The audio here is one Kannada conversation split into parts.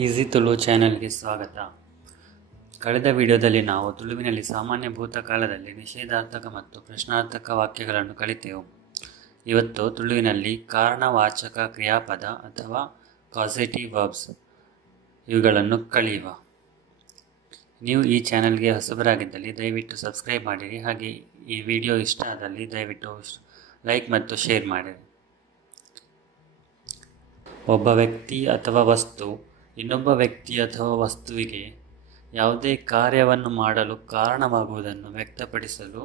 ಈಸಿ ತುಳು ಚಾನೆಲ್ಗೆ ಸ್ವಾಗತ. ಕಳೆದ ವಿಡಿಯೋದಲ್ಲಿ ನಾವು ತುಳುವಿನಲ್ಲಿ ಸಾಮಾನ್ಯ ಭೂತಕಾಲದಲ್ಲಿ ನಿಷೇಧಾರ್ಥಕ ಮತ್ತು ಪ್ರಶ್ನಾರ್ಥಕ ವಾಕ್ಯಗಳನ್ನು ಕಲಿತೆವು. ಇವತ್ತು ತುಳುವಿನಲ್ಲಿ ಕಾರಣವಾಚಕ ಕ್ರಿಯಾಪದ ಅಥವಾ ಕಾಸೇಟಿವ್ ವರ್ಬ್ಸ್ ಇವುಗಳನ್ನು ಕಲಿಯುವ. ನೀವು ಈ ಚಾನೆಲ್ಗೆ ಹೊಸಬರಾಗಿದ್ದಲ್ಲಿ ದಯವಿಟ್ಟು ಸಬ್ಸ್ಕ್ರೈಬ್ ಮಾಡಿರಿ. ಹಾಗೆ ಈ ವಿಡಿಯೋ ಇಷ್ಟ ಆದಲ್ಲಿ ದಯವಿಟ್ಟು ಲೈಕ್ ಮತ್ತು ಶೇರ್ ಮಾಡಿರಿ. ಒಬ್ಬ ವ್ಯಕ್ತಿ ಅಥವಾ ವಸ್ತು ಇನ್ನೊಬ್ಬ ವ್ಯಕ್ತಿ ಅಥವಾ ವಸ್ತುವಿಗೆ ಯಾವುದೇ ಕಾರ್ಯವನ್ನು ಮಾಡಲು ಕಾರಣವಾಗುವುದನ್ನು ವ್ಯಕ್ತಪಡಿಸಲು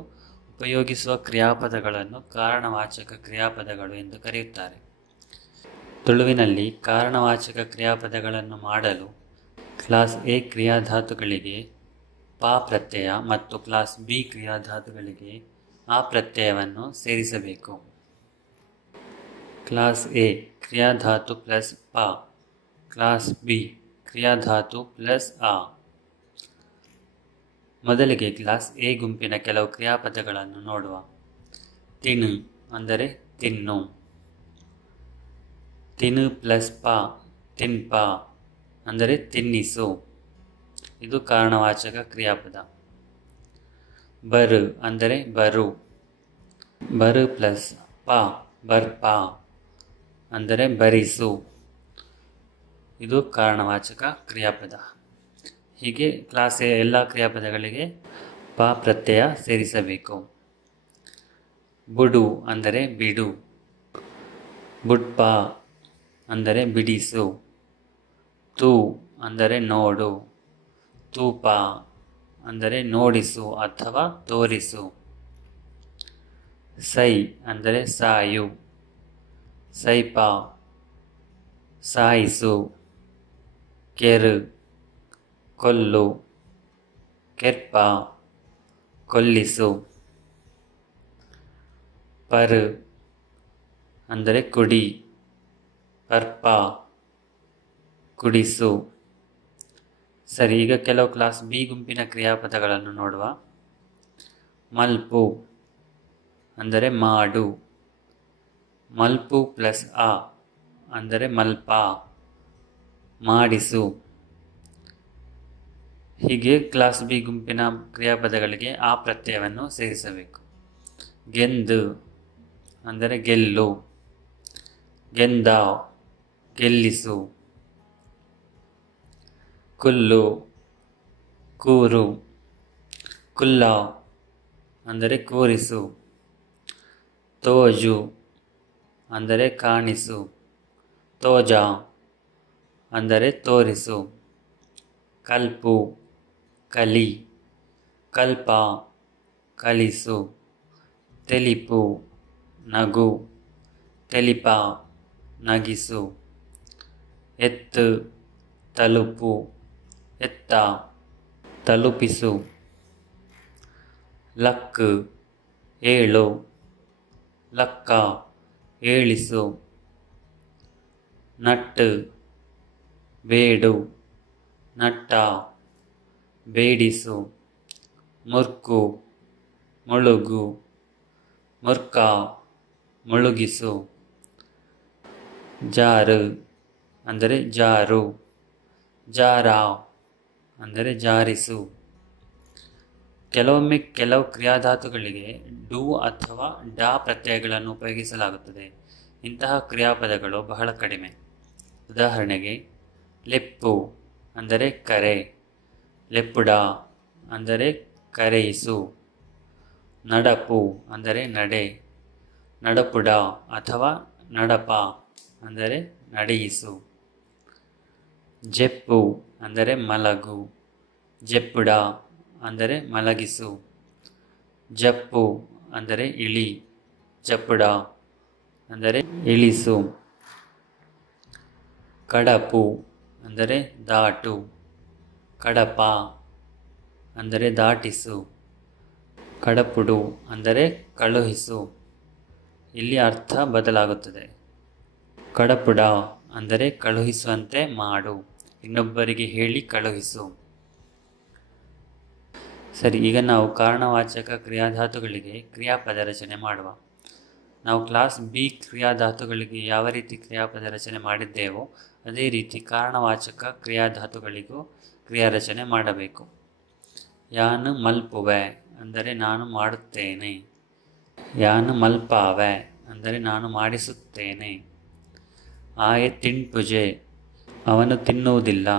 ಉಪಯೋಗಿಸುವ ಕ್ರಿಯಾಪದಗಳನ್ನು ಕಾರಣವಾಚಕ ಕ್ರಿಯಾಪದಗಳು ಎಂದು ಕರೆಯುತ್ತಾರೆ. ತುಳುವಿನಲ್ಲಿ ಕಾರಣವಾಚಕ ಕ್ರಿಯಾಪದಗಳನ್ನು ಮಾಡಲು ಕ್ಲಾಸ್ ಎ ಕ್ರಿಯಾಧಾತುಗಳಿಗೆ ಪ ಪ್ರತ್ಯಯ ಮತ್ತು ಕ್ಲಾಸ್ ಬಿ ಕ್ರಿಯಾಧಾತುಗಳಿಗೆ ಆ ಪ್ರತ್ಯಯವನ್ನು ಸೇರಿಸಬೇಕು. ಕ್ಲಾಸ್ ಎ ಕ್ರಿಯಾಧಾತು ಪ್ಲಸ್ ಪ, ಕ್ಲಾಸ್ ಬಿ ಕ್ರಿಯಾಧಾತು ಪ್ಲಸ್ ಆ. ಮೊದಲಿಗೆ ಕ್ಲಾಸ್ ಎ ಗುಂಪಿನ ಕೆಲವು ಕ್ರಿಯಾಪದಗಳನ್ನು ನೋಡುವ. ತಿನು ಅಂದರೆ ತಿನ್ನು. ತಿನು ಪ್ಲಸ್ ಪ ತಿನ್ಪ ಅಂದರೆ ತಿನ್ನಿಸು, ಇದು ಕಾರಣವಾಚಕ ಕ್ರಿಯಾಪದ. ಬರು ಅಂದರೆ ಬರು. ಬರು ಪ್ಲಸ್ ಪ ಬರ್ಪ ಅಂದರೆ ಬರಿಸು, ಇದು ಕಾರಣವಾಚಕ ಕ್ರಿಯಾಪದ. ಹೀಗೆ ಕ್ಲಾಸ್ ಎ ಎಲ್ಲ ಕ್ರಿಯಾಪದಗಳಿಗೆ ಪ ಪ್ರತ್ಯಯ ಸೇರಿಸಬೇಕು. ಬುಡು ಅಂದರೆ ಬಿಡು. ಬುಡ್ಪ ಅಂದರೆ ಬಿಡಿಸು. ತೂ ಅಂದರೆ ನೋಡು. ತೂಪ ಅಂದರೆ ನೋಡಿಸು ಅಥವಾ ತೋರಿಸು. ಸೈ ಅಂದರೆ ಸಾಯು. ಸೈಪ ಸಾಯಿಸು. ಕೆರು ಕೊಲ್ಲು. ಕೆರ್ಪ ಕೊಲ್ಲಿಸು. ಪರು ಅಂದರೆ ಕುಡಿ. ಪರ್ಪ ಕುಡಿಸು. ಸರಿ, ಈಗ ಕೆಲವು ಕ್ಲಾಸ್ ಬಿ ಗುಂಪಿನ ಕ್ರಿಯಾಪದಗಳನ್ನು ನೋಡುವ. ಮಲ್ಪು ಅಂದರೆ ಮಾಡು. ಮಲ್ಪು ಪ್ಲಸ್ ಆ ಅಂದರೆ ಮಲ್ಪ ಮಾಡಿಸು. ಹೀಗೆ ಕ್ಲಾಸ್ ಬಿ ಗುಂಪಿನ ಕ್ರಿಯಾಪದಗಳಿಗೆ ಆ ಪ್ರತ್ಯಯವನ್ನು ಸೇರಿಸಬೇಕು. ಗೆಂದು ಅಂದರೆ ಗೆಲ್ಲು. ಗೆಂದ ಗೆಲ್ಲಿಸು. ಕುಲ್ಲು ಕೂರು. ಕುಲ್ಲ ಅಂದರೆ ಕೂರಿಸು. ತೋಜು ಅಂದರೆ ಕಾಣಿಸು. ತೋಜ ಅಂದರೆ ತೋರಿಸು. ಕಲ್ಪು ಕಲಿ. ಕಲ್ಪ ಕಲಿಸು. ತೆಲಿಪು ನಗು. ತೆಲಿಪ ನಗಿಸು. ಎತ್ತು ತಲುಪು. ಎತ್ತ ತಲುಪಿಸು. ಲಕ್ಕು ಏಳು. ಲಕ್ಕ ಏಳಿಸು. ನಟ್ಟು ಬೇಡು. ನಟ್ಟ ಬೇಡಿಸು. ಮುರ್ಕು ಮುಳುಗು. ಮುರ್ಕ ಮುಳುಗಿಸು. ಜಾರು ಅಂದರೆ ಜಾರು. ಜಾರ ಅಂದರೆ ಜಾರಿಸು. ಕೆಲವೊಮ್ಮೆ ಕೆಲವು ಕ್ರಿಯಾಧಾತುಗಳಿಗೆ ಡು ಅಥವಾ ಡಾ ಪ್ರತ್ಯಯಗಳನ್ನು ಉಪಯೋಗಿಸಲಾಗುತ್ತದೆ. ಇಂತಹ ಕ್ರಿಯಾಪದಗಳು ಬಹಳ ಕಡಿಮೆ. ಉದಾಹರಣೆಗೆ ಲೆಪ್ಪು ಅಂದರೆ ಕರೆ. ಲೆಪ್ಪುಡ ಅಂದರೆ ಕರೆಯಿಸು. ನಡಪು ಅಂದರೆ ನಡೆ. ನಡಪುಡ ಅಥವಾ ನಡಪ ಅಂದರೆ ನಡೆಯಿಸು. ಜೆಪ್ಪು ಅಂದರೆ ಮಲಗು. ಜೆಪ್ಪುಡ ಅಂದರೆ ಮಲಗಿಸು. ಜಪ್ಪು ಅಂದರೆ ಇಳಿ. ಜಪ್ಪುಡ ಅಂದರೆ ಇಳಿಸು. ಕಡಪು ಅಂದರೆ ದಾಟು. ಕಡಪ ಅಂದರೆ ದಾಟಿಸು. ಕಡಪುಡು ಅಂದರೆ ಕಳುಹಿಸು. ಇಲ್ಲಿ ಅರ್ಥ ಬದಲಾಗುತ್ತದೆ. ಕಡಪುಡ ಅಂದರೆ ಕಳುಹಿಸುವಂತೆ ಮಾಡು, ಇನ್ನೊಬ್ಬರಿಗೆ ಹೇಳಿ ಕಳುಹಿಸು. ಸರಿ, ಈಗ ನಾವು ಕಾರಣವಾಚಕ ಕ್ರಿಯಾಧಾತುಗಳಿಗೆ ಕ್ರಿಯಾಪದ ರಚನೆ ಮಾಡುವ. ನಾವು ಕ್ಲಾಸ್ ಬಿ ಕ್ರಿಯಾಧಾತುಗಳಿಗೆ ಯಾವ ರೀತಿ ಕ್ರಿಯಾಪದ ರಚನೆ ಮಾಡಿದ್ದೇವೋ ಅದೇ ರೀತಿ ಕಾರಣವಾಚಕ ಕ್ರಿಯಾಧಾತುಗಳಿಗೂ ಕ್ರಿಯಾ ರಚನೆ ಮಾಡಬೇಕು. ಯಾನು ಮಲ್ಪುವೆ ಅಂದರೆ ನಾನು ಮಾಡುತ್ತೇನೆ. ಯಾನು ಮಲ್ಪಾವೆ ಅಂದರೆ ನಾನು ಮಾಡಿಸುತ್ತೇನೆ. ಆಯೆ ತಿನ್ಪುಜೆ ಅವನು ತಿನ್ನುವುದಿಲ್ಲ.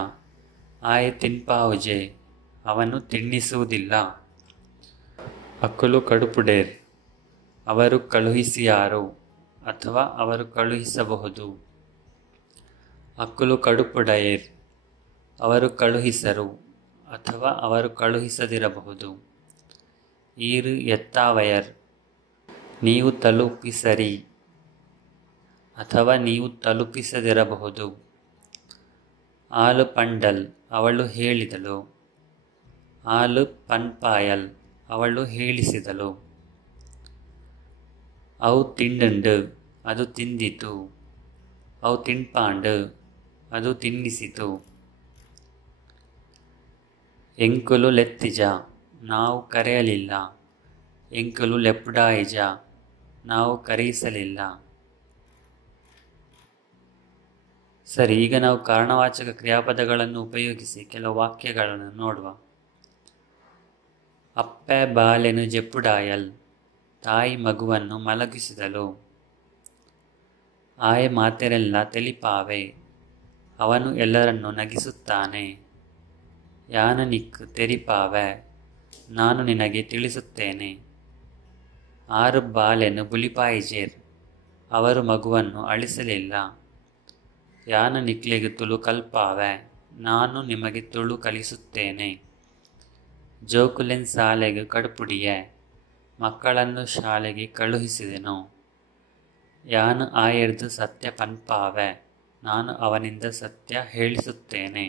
ಆಯೆ ತಿನ್ಪಾವುಜೆ ಅವನು ತಿನ್ನಿಸುವುದಿಲ್ಲ. ಅಕ್ಕುಲು ಕಡುಪುಡೇರ್ ಅವರು ಕಳುಹಿಸಿಯಾರು ಅಥವಾ ಅವರು ಕಳುಹಿಸಬಹುದು. ಅಕ್ಕುಲು ಕಡುಪುಡಯೇರ್ ಅವರು ಕಳುಹಿಸರು ಅಥವಾ ಅವರು ಕಳುಹಿಸದಿರಬಹುದು. ಈರು ಎತ್ತಾವಯರ್ ನೀವು ತಲುಪಿಸರಿ ಅಥವಾ ನೀವು ತಲುಪಿಸದಿರಬಹುದು. ಆಲು ಪಂಡಲ್ ಅವಳು ಹೇಳಿದಳು. ಆಲು ಪನ್ಪಾಯಲ್ ಅವಳು ಹೇಳಿಸಿದಳು. ಅವು ತಿಂಡುಂಡು ಅದು ತಿಂದಿತು. ಅವು ತಿನ್ಪಾಂಡು ಅದು ತಿನ್ನಿಸಿತು. ಎಂಕುಲು ಲೆತ್ತಿಜ ನಾವು ಕರೆಯಲಿಲ್ಲ. ಎಂಕುಲು ಲೆಪ್ಡಾಯಿಜ ನಾವು ಕರೆಯಿಸಲಿಲ್ಲ. ಸರಿ, ಈಗ ನಾವು ಕಾರಣವಾಚಕ ಕ್ರಿಯಾಪದಗಳನ್ನು ಉಪಯೋಗಿಸಿ ಕೆಲವು ವಾಕ್ಯಗಳನ್ನು ನೋಡುವ. ಅಪ್ಪೆ ಬಾಲೆನು ಜೆಪ್ಪುಡಾಯಲ್ ತಾಯಿ ಮಗುವನ್ನು ಮಲಗಿಸಿದಳು. ಆಯೆ ಮಾತೆರೆಲ್ಲ ತೆಲಿಪಾವೆ ಅವನು ಎಲ್ಲರನ್ನು ನಗಿಸುತ್ತಾನೆ. ಯಾನ ನಿಕ್ ತೆರಿಪಾವೆ ನಾನು ನಿನಗೆ ತಿಳಿಸುತ್ತೇನೆ. ಆರು ಬಾಲೆನು ಬುಲಿಪಾಯಿಜೇರ್ ಅವರು ಮಗುವನ್ನು ಅಳಿಸಲಿಲ್ಲ. ಯಾನ ನಿಕ್ಲೆಗೆ ತುಳು ಕಲ್ಪಾವೆ ನಾನು ನಿಮಗೆ ತುಳು ಕಲಿಸುತ್ತೇನೆ. ಜೋಕುಲೆನ್ ಶಾಲೆಗೆ ಕಡುಪುಡಿಯೆ ಮಕ್ಕಳನ್ನು ಶಾಲೆಗೆ ಕಳುಹಿಸಿದೆನು. ಯಾನು ಆಯರ್ದು ಸತ್ಯ ಪನ್ಪಾವೆ ನಾನು ಅವನಿಂದ ಸತ್ಯ ಹೇಳಿಸುತ್ತೇನೆ.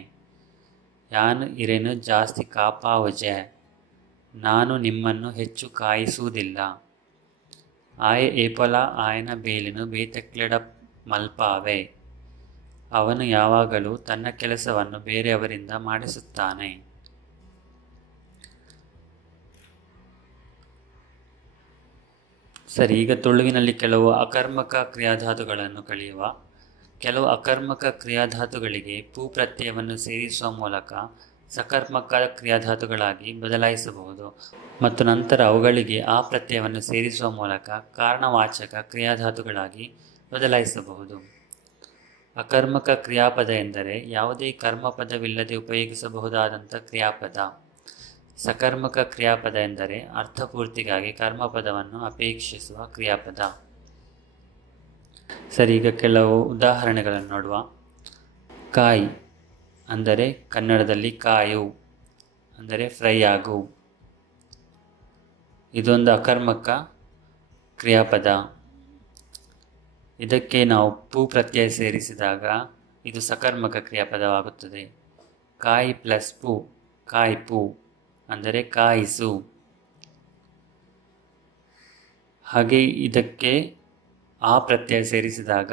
ಯಾನು ಇರೆನು ಜಾಸ್ತಿ ಕಾಪಾವುಜೆ ನಾನು ನಿಮ್ಮನ್ನು ಹೆಚ್ಚು ಕಾಯಿಸುವುದಿಲ್ಲ. ಆಯ ಏಪಲ ಆಯನ ಬೇಲಿನು ಬೇತಕ್ಲೆಡ ಮಲ್ಪಾವೆ ಅವನು ಯಾವಾಗಲೂ ತನ್ನ ಕೆಲಸವನ್ನು ಬೇರೆಯವರಿಂದ ಮಾಡಿಸುತ್ತಾನೆ. ಸರಿ, ಈಗ ತುಳುವಿನಲ್ಲಿ ಕೆಲವು ಅಕರ್ಮಕ ಕ್ರಿಯಾಧಾತುಗಳನ್ನು ಕಲಿಯುವ. ಕೆಲವು ಅಕರ್ಮಕ ಕ್ರಿಯಾಧಾತುಗಳಿಗೆ ಪೂ ಪ್ರತ್ಯಯವನ್ನು ಸೇರಿಸುವ ಮೂಲಕ ಸಕರ್ಮಕ ಕ್ರಿಯಾಧಾತುಗಳಾಗಿ ಬದಲಾಯಿಸಬಹುದು ಮತ್ತು ನಂತರ ಅವುಗಳಿಗೆ ಆ ಪ್ರತ್ಯಯವನ್ನು ಸೇರಿಸುವ ಮೂಲಕ ಕಾರಣವಾಚಕ ಕ್ರಿಯಾಧಾತುಗಳಾಗಿ ಬದಲಾಯಿಸಬಹುದು. ಅಕರ್ಮಕ ಕ್ರಿಯಾಪದ ಎಂದರೆ ಯಾವುದೇ ಕರ್ಮಪದವಿಲ್ಲದೆ ಉಪಯೋಗಿಸಬಹುದಾದಂಥ ಕ್ರಿಯಾಪದ. ಸಕರ್ಮಕ ಕ್ರಿಯಾಪದ ಎಂದರೆ ಅರ್ಥಪೂರ್ತಿಗಾಗಿ ಕರ್ಮಪದವನ್ನು ಅಪೇಕ್ಷಿಸುವ ಕ್ರಿಯಾಪದ. ಸರಿ, ಈಗ ಕೆಲವು ಉದಾಹರಣೆಗಳನ್ನು ನೋಡುವ. ಕಾಯ್ ಅಂದರೆ ಕನ್ನಡದಲ್ಲಿ ಕಾಯು ಅಂದರೆ ಫ್ರೈ ಆಗು. ಇದೊಂದು ಅಕರ್ಮಕ ಕ್ರಿಯಾಪದ. ಇದಕ್ಕೆ ನಾವು ಪೂ ಪ್ರತ್ಯಯ ಸೇರಿಸಿದಾಗ ಇದು ಸಕರ್ಮಕ ಕ್ರಿಯಾಪದವಾಗುತ್ತದೆ. ಕಾಯ್ ಪ್ಲಸ್ ಪೂ ಕಾಯ್ಪು ಅಂದರೆ ಕಾಯಿಸು. ಹಾಗೆ ಇದಕ್ಕೆ ಆ ಪ್ರತ್ಯಯ ಸೇರಿಸಿದಾಗ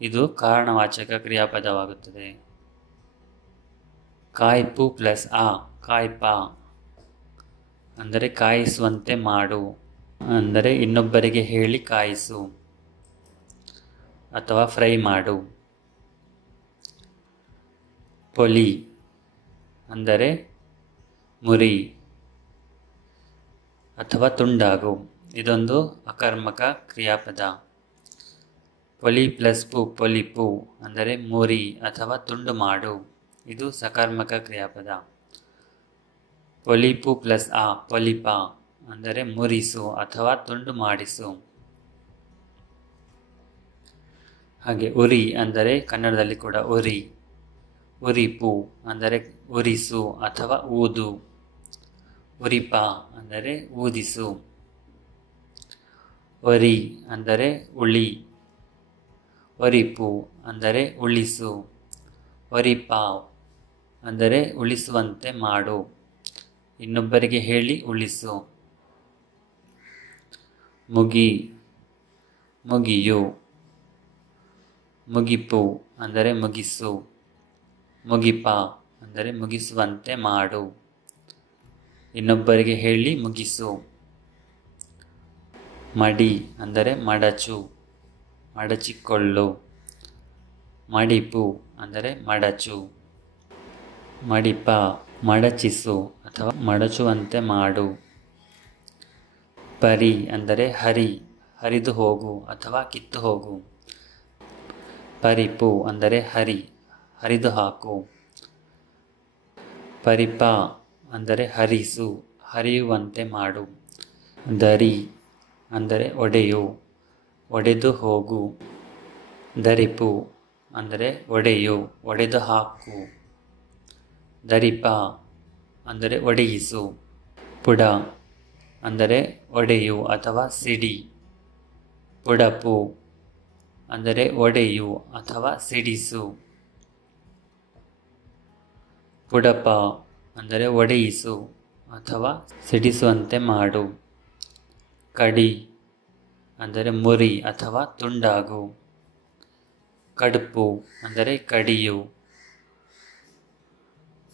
ಇದು ಕಾರಣವಾಚಕ ಕ್ರಿಯಾಪದವಾಗುತ್ತದೆ. ಕಾಯ್ಪು ಪ್ಲಸ್ ಆ ಕಾಯ್ಪ ಅಂದರೆ ಕಾಯಿಸುವಂತೆ ಮಾಡು ಅಂದರೆ ಇನ್ನೊಬ್ಬರಿಗೆ ಹೇಳಿ ಕಾಯಿಸು ಅಥವಾ ಫ್ರೈ ಮಾಡು. ಪೊಲಿ ಅಂದರೆ ಮುರಿ ಅಥವಾ ತುಂಡಾಗು. ಇದೊಂದು ಅಕರ್ಮಕ ಕ್ರಿಯಾಪದ. ಪೊಲಿ ಪ್ಲಸ್ ಪು ಪೊಲಿಪು ಅಂದರೆ ಮುರಿ ಅಥವಾ ತುಂಡು ಮಾಡು. ಇದು ಸಕರ್ಮಕ ಕ್ರಿಯಾಪದ. ಪೊಲಿಪು ಪ್ಲಸ್ ಆ ಪೊಲಿಪ ಅಂದರೆ ಮುರಿಸು ಅಥವಾ ತುಂಡು ಮಾಡಿಸು. ಹಾಗೆ ಉರಿ ಅಂದರೆ ಕನ್ನಡದಲ್ಲಿ ಕೂಡ ಉರಿ. ಉರಿಪು ಅಂದರೆ ಉರಿಸು ಅಥವಾ ಊದು. ಉರಿಪ ಅಂದರೆ ಊದಿಸು. ಒರಿ ಅಂದರೆ ಉಳಿ. ಒರಿಪು ಅಂದರೆ ಉಳಿಸು. ಒರಿಪಾವ್ ಅಂದರೆ ಉಳಿಸುವಂತೆ ಮಾಡು, ಇನ್ನೊಬ್ಬರಿಗೆ ಹೇಳಿ ಉಳಿಸು. ಮುಗಿ ಮುಗಿಯು. ಮುಗಿಪು ಅಂದರೆ ಮುಗಿಸು. ಮುಗಿಪ ಅಂದರೆ ಮುಗಿಸುವಂತೆ ಮಾಡು, ಇನ್ನೊಬ್ಬರಿಗೆ ಹೇಳಿ ಮುಗಿಸು. ಮಡಿ ಅಂದರೆ ಮಡಚು, ಮಡಚಿಕೊಳ್ಳು. ಮಡಿಪು ಅಂದರೆ ಮಡಚು. ಮಡಿಪ ಮಡಚಿಸು ಅಥವಾ ಮಡಚುವಂತೆ ಮಾಡು. ಪರಿ ಅಂದರೆ ಹರಿ, ಹರಿದು ಹೋಗು ಅಥವಾ ಕಿತ್ತು ಹೋಗು. ಪರಿಪು ಅಂದರೆ ಹರಿ, ಹರಿದು ಹಾಕು. ಪರಿಪ ಅಂದರೆ ಹರಿಸು, ಹರಿಯುವಂತೆ ಮಾಡು. ದರಿ ಅಂದರೆ ಒಡೆಯು, ಒಡೆದು ಹೋಗು. ದರಿಪು ಅಂದರೆ ಒಡೆಯು, ಒಡೆದು ಹಾಕು. ದರಿಪ ಅಂದರೆ ಒಡೆಯಿಸು. ಪುಡ ಅಂದರೆ ಒಡೆಯು ಅಥವಾ ಸಿಡಿ. ಪುಡಪು ಅಂದರೆ ಒಡೆಯು ಅಥವಾ ಸಿಡಿಸು. ಪುಡಪ ಅಂದರೆ ಒಡೆಯಿಸು ಅಥವಾ ಸಿಡಿಸುವಂತೆ ಮಾಡು. ಕಡಿ ಅಂದರೆ ಮುರಿ ಅಥವಾ ತುಂಡಾಗು. ಕಡುಪು ಅಂದರೆ ಕಡಿಯು.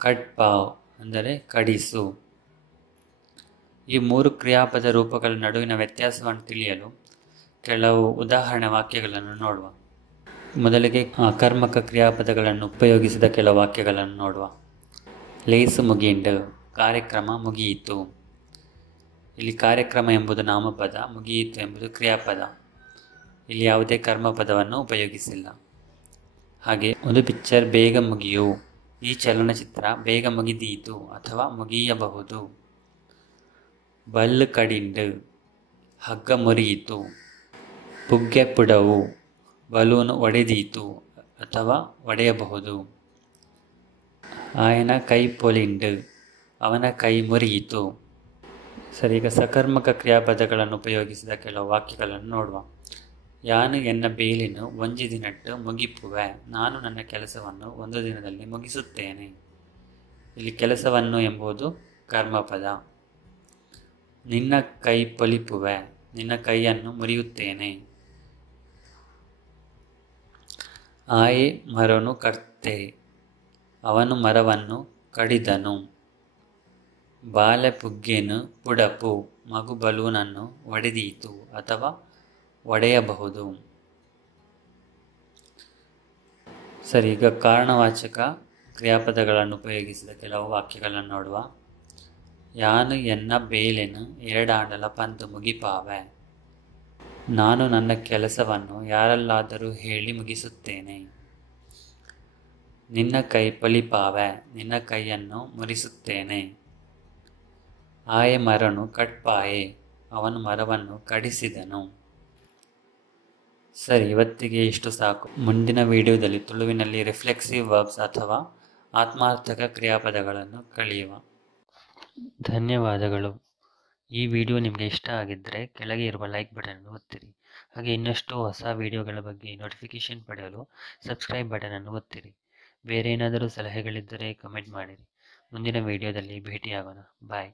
ಕಡ್ಪ ಅಂದರೆ ಕಡಿಸು. ಈ 3 ಕ್ರಿಯಾಪದ ರೂಪಗಳ ನಡುವಿನ ವ್ಯತ್ಯಾಸವನ್ನು ತಿಳಿಯಲು ಕೆಲವು ಉದಾಹರಣೆ ವಾಕ್ಯಗಳನ್ನು ನೋಡುವ. ಮೊದಲಿಗೆ ಕರ್ಮಕ ಕ್ರಿಯಾಪದಗಳನ್ನು ಉಪಯೋಗಿಸಿದ ಕೆಲವು ವಾಕ್ಯಗಳನ್ನು ನೋಡುವ. ಲೇಸು ಮುಗಿಂಡು, ಕಾರ್ಯಕ್ರಮ ಮುಗಿಯಿತು. ಇಲ್ಲಿ ಕಾರ್ಯಕ್ರಮ ಎಂಬುದು ನಾಮಪದ, ಮುಗಿಯಿತು ಎಂಬುದು ಕ್ರಿಯಾಪದ. ಇಲ್ಲಿ ಯಾವುದೇ ಕರ್ಮಪದವನ್ನು ಉಪಯೋಗಿಸಿಲ್ಲ. ಹಾಗೆ ಒಂದು ಪಿಕ್ಚರ್ ಬೇಗ ಮುಗಿಯು, ಈ ಚಲನಚಿತ್ರ ಬೇಗ ಮುಗಿದೀತು ಅಥವಾ ಮುಗಿಯಬಹುದು. ಬಲ್ಲು ಕಡಿಂಡು, ಹಗ್ಗ ಮುರಿಯಿತು. ಪುಗ್ಗೆ ಪುಡವು, ಬಲೂನು ಒಡೆದೀತು ಅಥವಾ ಒಡೆಯಬಹುದು. ಆಯನ ಕೈ ಪೊಲಿಂಡು, ಅವನ ಕೈ ಮುರಿಯಿತು. ಸರಿ, ಈಗ ಸಕರ್ಮಕ ಕ್ರಿಯಾಪದಗಳನ್ನು ಉಪಯೋಗಿಸಿದ ಕೆಲವು ವಾಕ್ಯಗಳನ್ನು ನೋಡುವ. ಯಾನು ಎನ್ನ ಬೇಲಿನು ಒಂಜಿ ದಿನಟ್ಟು ಮುಗಿಪುವೆ, ನಾನು ನನ್ನ ಕೆಲಸವನ್ನು ಒಂದು ದಿನದಲ್ಲಿ ಮುಗಿಸುತ್ತೇನೆ. ಇಲ್ಲಿ ಕೆಲಸವನ್ನು ಎಂಬುದು ಕರ್ಮಪದ. ನಿನ್ನ ಕೈ ಪೊಲಿಪುವೆ, ನಿನ್ನ ಕೈಯನ್ನು ಮುರಿಯುತ್ತೇನೆ. ಆಯೆ ಮರನು ಕರ್ತೆ, ಅವನು ಮರವನ್ನು ಕಡಿದನು. ಬಾಲೆ ಪುಗ್ಗೆನು ಪುಡಪು, ಮಗು ಬಲೂನನ್ನು ಒಡೆದೀತು ಅಥವಾ ಒಡೆಯಬಹುದು. ಸರಿ, ಈಗ ಕಾರಣವಾಚಕ ಕ್ರಿಯಾಪದಗಳನ್ನು ಉಪಯೋಗಿಸಿದ ಕೆಲವು ವಾಕ್ಯಗಳನ್ನು ನೋಡುವ. ಯಾನು ಎನ್ನ ಬೇಲೆನು ಎರಡಾಂಡಲ ಪಂದು ಮುಗಿಪಾವೆ, ನಾನು ನನ್ನ ಕೆಲಸವನ್ನು ಯಾರಲ್ಲಾದರೂ ಹೇಳಿ ಮುಗಿಸುತ್ತೇನೆ. ನಿನ್ನ ಕೈ ಪೊಲಿಪಾವೆ, ನಿನ್ನ ಕೈಯನ್ನು ಮುರಿಸುತ್ತೇನೆ. ಆಯೆ ಮರನು ಕಟ್ಪಾಯೆ, ಅವನು ಮರವನ್ನು ಕಡಿಸಿದನು. ಸರಿ, ಇವತ್ತಿಗೆ ಇಷ್ಟು ಸಾಕು. ಮುಂದಿನ ವಿಡಿಯೋದಲ್ಲಿ ತುಳುವಿನಲ್ಲಿ ರಿಫ್ಲೆಕ್ಸಿವ್ ವರ್ಬ್ಸ್ ಅಥವಾ ಆತ್ಮಾರ್ಥಕ ಕ್ರಿಯಾಪದಗಳನ್ನು ಕಲಿಯುವ. ಧನ್ಯವಾದಗಳು. ಈ ವಿಡಿಯೋ ನಿಮಗೆ ಇಷ್ಟ ಆಗಿದ್ದರೆ ಕೆಳಗೆ ಇರುವ ಲೈಕ್ ಬಟನ್ ಒತ್ತಿರಿ. ಹಾಗೆ ಇನ್ನಷ್ಟು ಹೊಸ ವಿಡಿಯೋಗಳ ಬಗ್ಗೆ ನೋಟಿಫಿಕೇಷನ್ ಪಡೆಯಲು ಸಬ್ಸ್ಕ್ರೈಬ್ ಬಟನನ್ನು ಒತ್ತಿರಿ. ಬೇರೆ ಏನಾದರೂ ಸಲಹೆಗಳಿದ್ದರೆ ಕಮೆಂಟ್ ಮಾಡಿರಿ. ಮುಂದಿನ ವಿಡಿಯೋದಲ್ಲಿ ಭೇಟಿಯಾಗೋಣ. ಬಾಯ್.